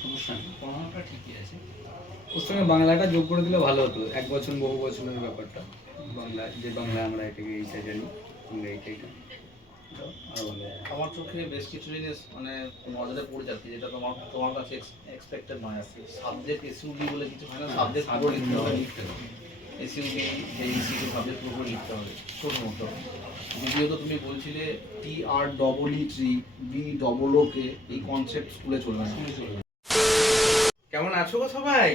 সমস্যা নেই, পড়ানোটা ঠিকই আছে। ওর সঙ্গে বাংলাটা যোগ করে দিলে ভালো হতো, এক বছর বহু বছরের ব্যাপারটা। বাংলা যে বাংলা আমরা এটাকে এইটা জানি, আমরা এইটাই আরো ভালো হয়। আমার চোখে বেশ কিছু জিনিস মানে নজরে পড়ে যাচ্ছে, যেটা তোমার তোমার কাছে এক্সপেক্টেড নয় আর কি। সাবজেক্ট এসইউবি বলে কিছু হয় না, সাবজেক্ট পুরো লিখতে হবে। এসইউবি যে ইসিউবি সাবজেক্ট পুরো লিখতে হবে, ছোট মতো। দ্বিতীয়ত তুমি বলছিলে T R double E tree B double O K, এই কনসেপ্ট স্কুলে চলবে না। কেমন আছো গো সবাই?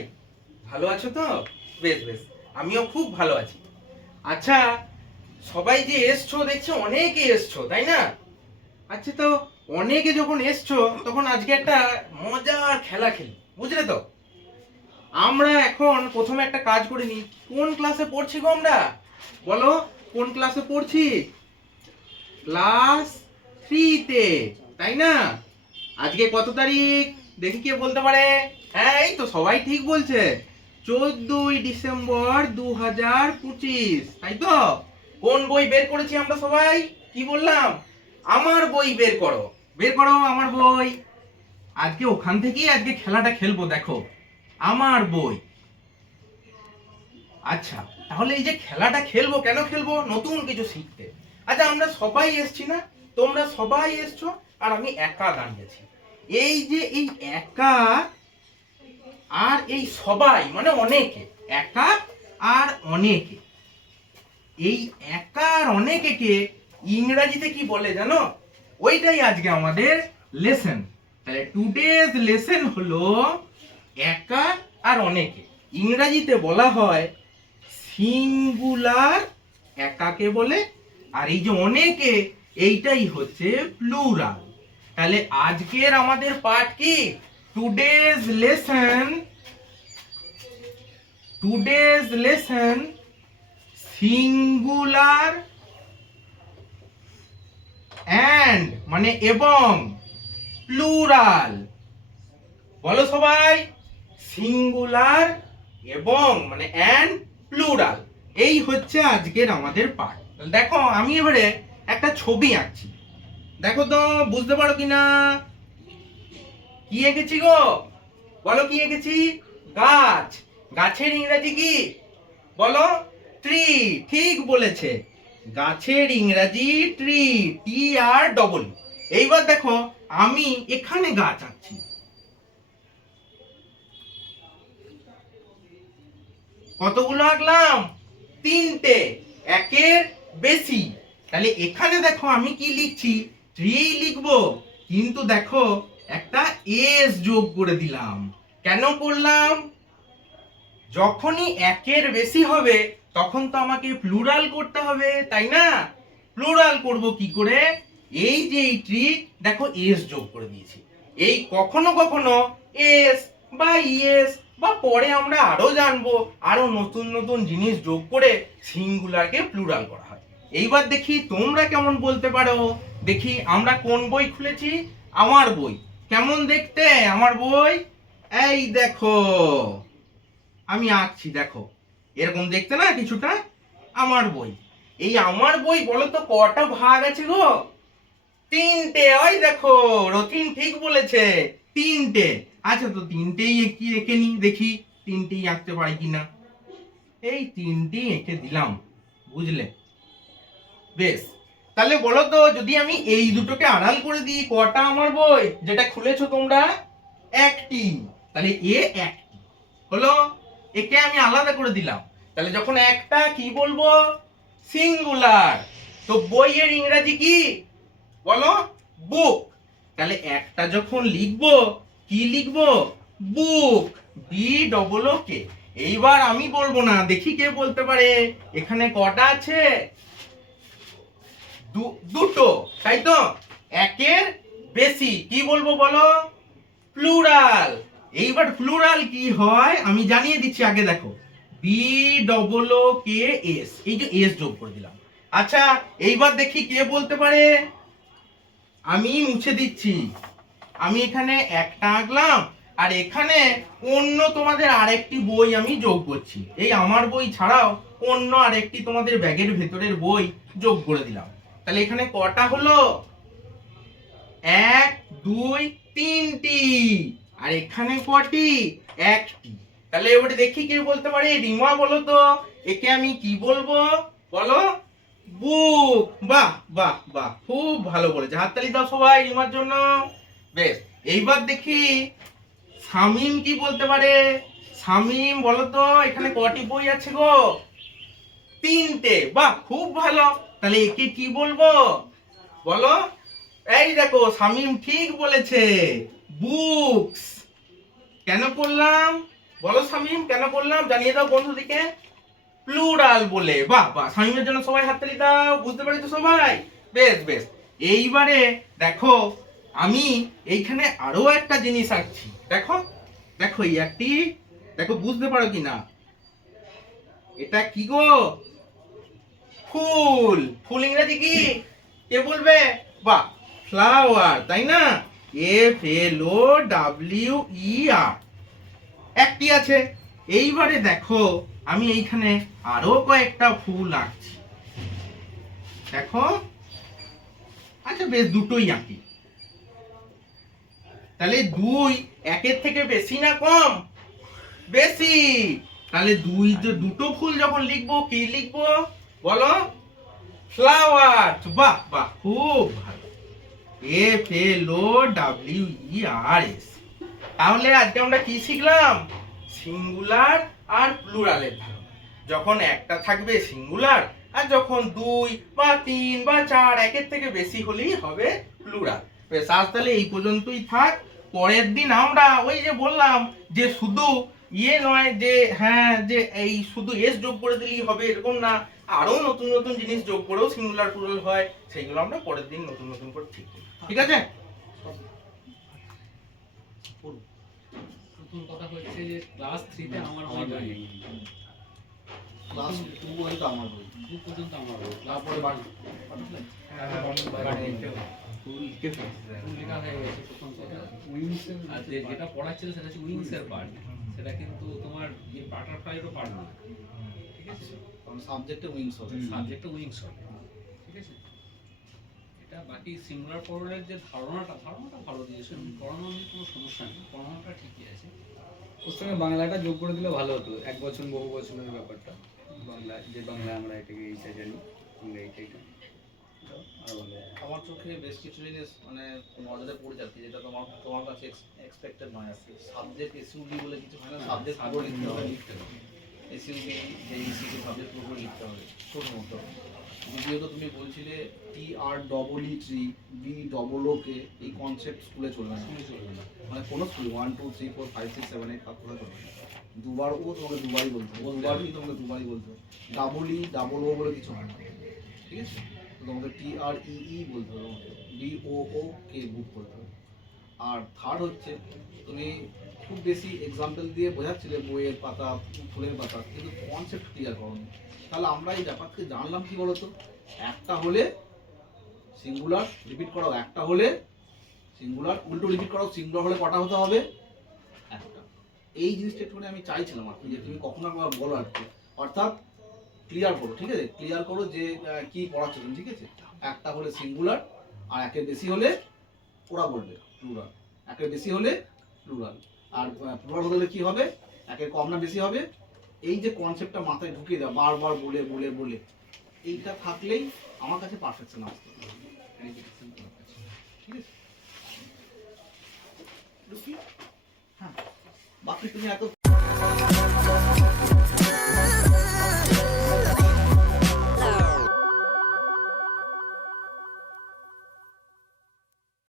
ভালো আছো তো? বেশ বেশ, আমিও খুব ভালো আছি। আচ্ছা, সবাই যে এসছো দেখছো, অনেকে এসছো তাই না? আচ্ছা, তো অনেকে যখন এসছো তখন আজকে একটা মজার খেলা খেলি, বুঝলে তো? আমরা এখন প্রথমে একটা কাজ করে নিই। কোন ক্লাসে পড়ছি গো আমরা? বলো, কোন ক্লাসে পড়ছি? ক্লাস 3 তে, তাই না? আজকে কত তারিখ দেখি, কে বলতে পারে? হ্যাঁ, এই তো সবাই ঠিক বলছে, 14ই ডিসেম্বর 2025, তাই তো? কোন বই বের করেছি আমরা সবাই? কি বললাম? আমার বই বের করো, বের করো আমার বই। আজকে ওখান থেকেই আজকে খেলাটা খেলবো, দেখো আমার বই। আচ্ছা, তাহলে এই যে খেলাটা খেলবো, কেন খেলবো? নতুন কিছু শিখতে। আচ্ছা, আমরা সবাই এসছি না? তোমরা সবাই এসছো, আর আমি একা দাঁড়িয়েছি। এই যে এই একা আর এই সবাই মানে অনেকে, একা আর অনেকে, এই একা আর অনেকে ইংরেজিতে কি বলে জানো? ওইটাই আজকে আমাদের লেসন। তাহলে টুডেজ লেসন হলো একা আর অনেকে। ইংরেজিতে বলা হয় সিঙ্গুলার, একাকে বলে, আর এই যে অনেকে, এইটাই হচ্ছে প্লুরাল। তাহলে আজকের আমাদের পাঠ কি? Today's lesson, today's lesson singular and মানে এবং প্লুরাল। বলো সবাই, সিঙ্গুলার এবং মানে অ্যান্ড প্লুরাল, এই হচ্ছে আজকের আমাদের পাঠ। দেখো, আমি এবারে একটা ছবি আঁকছি, দেখো তো বুঝতে পারো কিনা? কি এঁকেছি গো? বলো, কি এঁকেছি? গাছ। গাছের ইংরেজি কি বলো? ট্রি। ঠিক বলেছে, গাছের ইংরেজি ট্রি, টি আর ডবল। এইবার দেখো, আমি এখানে গাছ আঁকছি, কতগুলো আঁকলাম? 3টে, একের বেশি। তাহলে এখানে দেখো আমি কি লিখছি? ট্রি লিখবো, কিন্তু দেখো একটা এস যোগ করে দিলাম। কেন করলাম? যখনই একের বেশি হবে তখন তো আমাকে প্লুরাল করতে হবে, তাই না? প্লুরাল করব কি করে? এই যে এই ট্রি, দেখো এস যোগ করে দিয়েছি। এই কখনো কখনো এস বা ইএস বা পরে আমরা আরো জানবো, আরো নতুন নতুন জিনিস যোগ করে সিঙ্গুলারকে প্লুরাল করা হয়। এইবার দেখি তোমরা কেমন বলতে পারো। দেখি, আমরা কোন বই খুলেছি? আমার বই। কেমন দেখতে আমার বই? এই দেখো, আমি আঁকছি, দেখো এরকম দেখতে না কিছুটা? আমার বই। এই আমার বই বলো তো কটা ভাগ আছে গো? 3টে। ওই দেখো, রতিন ঠিক বলেছে, 3টে। আচ্ছা, তো 3টেই এঁকে এঁকে নি, দেখি 3টেই আঁকতে পারি কিনা। এই 3টেই এঁকে দিলাম, বুঝলে? বেশ, তাহলে বলো তো, যদি আমি এই দুটোকে আড়াল করে দিই, কটা আমার বই যেটা খুলেছো তোমরা? একটি। তাহলে এ একটি হলো, একে আমি আলাদা করে দিলাম। তাহলে যখন একটা, কি বলবো? সিঙ্গুলার। তো বইয়ের ইংরেজি কি বলো? বুক। তাহলে একটা যখন লিখবো, কি লিখবো? বুক, বি ডবল ও কে। এইবার আমি বলবো না, দেখি কে বলতে পারে। এখানে কটা আছে? দুটো, তাই তো? একের বেশি, কি বলবো বলো? প্লুরাল। এইবার প্লুরাল কি হয় আমি জানিয়ে দিচ্ছি, আগে দেখো, B double O K S, এই যে এস যোগ করে দিলাম। আচ্ছা, এইবার দেখি কে বলতে পারে। আমি মুছে দিচ্ছি, আমি এখানে একটা আঁকলাম, আর এখানে অন্য তোমাদের আরেকটি বই আমি যোগ করছি। এই আমার বই ছাড়াও অন্য আরেকটি তোমাদের ব্যাগের ভেতরের বই যোগ করে দিলাম। তাহলে এখানে কটা হলো? 1 2 3টি। আর এখানে কটি? একটি। তাহলে এবারে দেখি কে বলতে পারে। রিমা বলো তো, একে আমি কি বলবো? বলো বুক। বাহ বাহ বাহ, খুব ভালো বলেছে, হাততালি দাও সবাই রিমার জন্য। বেশ, এইবার দেখি শামিম কি বলতে পারে। শামিম বলো তো, এখানে কটি বই আছে গো? 3টে। বাহ, খুব ভালো। তাহলে একে কি বলবো বলো? এই দেখো শামিম ঠিক বলেছে, বুকস। কেন করলাম বলো শামিম, কেন করলাম জানিয়ে দাও বন্ধুদিকে। প্লুরাল বলে। বাহ বাহ, শামিমের জন্য সবাই হাততালি দাও। বুঝতে পারি তো সবাই? বেশ বেশ। এইবারে দেখো আমি এইখানে আরো একটা জিনিস আঁকছি। দেখো দেখো, এই একটি, দেখো বুঝতে পারো কিনা। এটা কি গো? ফুল। ফুল ইংরেজি কি কে বলবে? বাহ, ফ্লাওয়ার, তাই না? FLOWER। একটি আছে। এইবারে দেখো আমি এইখানে আরো কয়েকটা ফুল আঁকছি। দেখো, আচ্ছা বেশ, দুটোই আঁকি। তাহলে 2 একের থেকে বেশি না কম? বেশি। তাহলে দুটো ফুল যখন লিখবো কি লিখবো বলো? ফ্লাওয়ার। বাহ বাহ, খুব ভালো। FLOWERS। তাহলে আজকে আমরা কি শিখলাম? সিঙ্গুলার আর প্লুরালের ধারণা। যখন একটা থাকবে সিঙ্গুলার, আর যখন 2 বা 3 বা 4 একের থেকে বেশি হলেই হবে প্লুরাল। বেশ, আজ তাহলে এই পর্যন্তই থাক। পরের দিন আমরা ওই যে বললাম যে শুধু ইয়ে নয় যে হ্যাঁ যে এই শুধু এস যোগ করে দিলেই হবে এরকম না, আরো নতুন নতুন জিনিস যোগ করেও সিঙ্গুলার প্লুরাল হয়। সেইগুলো আমরা পরের দিন নতুন নতুন করে শিখব। ঠিক আছে? প্রথম কথা হচ্ছে যে ক্লাস 3 তে আমার বই নেই। ক্লাস 2 পর্যন্ত আমার বই, 2 পর্যন্ত আমার বই। তারপরে বাড়ি পাঠালে ফুল লেখা হয়ে গেছে প্রথম কথা। আর যেটা পড়াচ্ছিল সেটা হচ্ছে উইংস এর পার্ট, সেটা কিন্তু তোমার যে বাটারফ্লাইয়েরও পার্ট না। ঠিক আছে? কারণ সাবজেক্টে উইংস হবে। সাবজেক্টটা উইংস হবে। ঠিক আছে? এটা বাকি সিঙ্গুলার প্লুরালের যে ধারণাটা ভালো দিয়েছে। পড়ানো নিয়ে কোনো সমস্যা নেই, পড়ানোটা ঠিকই আছে। ওর সঙ্গে বাংলাটা যোগ করে দিলে ভালো হতো, এক বছর বহু বছরের ব্যাপারটা। বাংলা যে বাংলা আমরা এটাকে এইটা জানি, আমরা এইটাই আরো ভালো হয়। আমার চোখে বেশ কিছু জিনিস মানে নজরে পড়ে যাচ্ছে, যেটা তোমার কাছে এক্সপেক্টেড নয় আজকে। সাবজেক্ট এসইউবি বলে কিছু হয় না, সাবজেক্ট পুরো লিখতে হবে। এসইউবি যে ইসিকে সাবজেক্ট পুরো লিখতে হবে, ছোট মতো। দ্বিতীয়ত তুমি বলছিলে TREE BOOK এই কনসেপ্ট স্কুলে চলবে না, মানে কোনো স্কুল 1 2 3 4 5 6 7 8 কোথাও চলবে না। দুবার ও তোমাকে দুবারই বলতে হবে, দুবারই তোমাকে দুবারই বলতে হবে। ডাবল ও বলে কিছু হয় না, ঠিক আছে? তো তোমাকে TREE বলতে হবে, BOOK বুক করতে হবে। আর থার্ড হচ্ছে তুমি খুব বেশি এক্সাম্পল দিয়ে বোঝাচ্ছিলে বইয়ের পাতা ফুলের পাতা, কিন্তু কনসেপ্ট ক্লিয়ার করোনি। তাহলে আমরা এই ব্যাপারকে জানলাম কি বলতো? একটা হলে সিঙ্গুলার রিপিট করাও, একটা হলে সিঙ্গুলার উল্টো রিপিট করাও। সিঙ্গুলার হলে কটা হতে হবে? একটা। এই জিনিসটা একটুখানি আমি চাইছিলাম আর কি, যে তুমি কখনো একবার বলো আর কি, অর্থাৎ ক্লিয়ার করো। ঠিক আছে? ক্লিয়ার করো যে কি পড়াচ্ছ তুমি। ঠিক আছে? একটা হলে সিঙ্গুলার, আর একের বেশি হলে ওরা বলবে প্লুরাল, একের বেশি হলে প্লুরাল। আর প্লুরাল হলে কি হবে? একের কম না বেশি হবে। এই যে কনসেপ্টটা মাথায় ঢুকিয়ে দাও বারবার বলে বলে বলে, এইটা থাকলেই আমার কাছে পারফেকশন আসতে পারে। ঠিক আছে? হ্যাঁ, বাকি তুমি এত